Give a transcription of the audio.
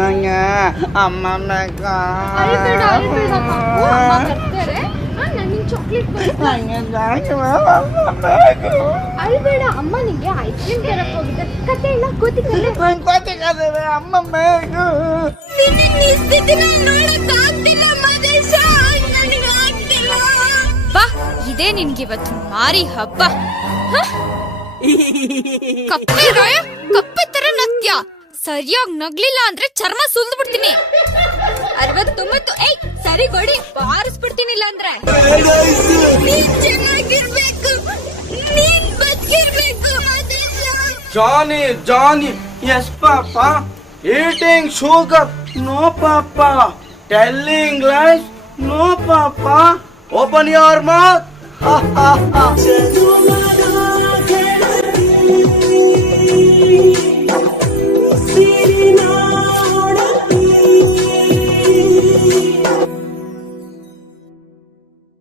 ನಂಗೆ ಅಮ್ಮ ಬೇಕಾ ಅಳ್ಬೇಡ, ಅಮ್ಮ ನಿಂಗೆ ಐಸ್ ಕ್ರೀಮ್ ತರಕ್ ಹೋಗಿದ್ದೆ. ಕತೆ ಇಲ್ಲ ಕೂತಿಕಲ್ಲೇ. ಅಮ್ಮ ಬೇಕು. ಬಾ, ಇದೇ ನಿನ್ಗೆ ಇವತ್ತು ಮಾರಿ ಹಬ್ಬ. ಕಪ್ಪೆ ರಾಯ, ಕಪ್ಪೆ ತರ ನಗ್ತ್ಯ. ಸರಿಯಾಗಿ ನಗ್ಲಿಲ್ಲ ಅಂದ್ರೆ ಚರ್ಮ ಸುಲ್ದು ಬಿಡ್ತೀನಿ. 69. ಏಯ್ ಸರಿ ಕೊಡಿ, ಬಾರಿಸ್ಬಿಡ್ತೀನಿ. ಇಲ್ಲ ಅಂದ್ರೆ ನೀನ್ ಚೆನ್ನಾಗಿರ್ಬೇಕು, ನೀನ್ ಬದುಕಿರ್ಬೇಕು. Johnny, yes papa. Eating sugar, no papa. Telling lies, no papa. Open your mouth. Ha ha ha.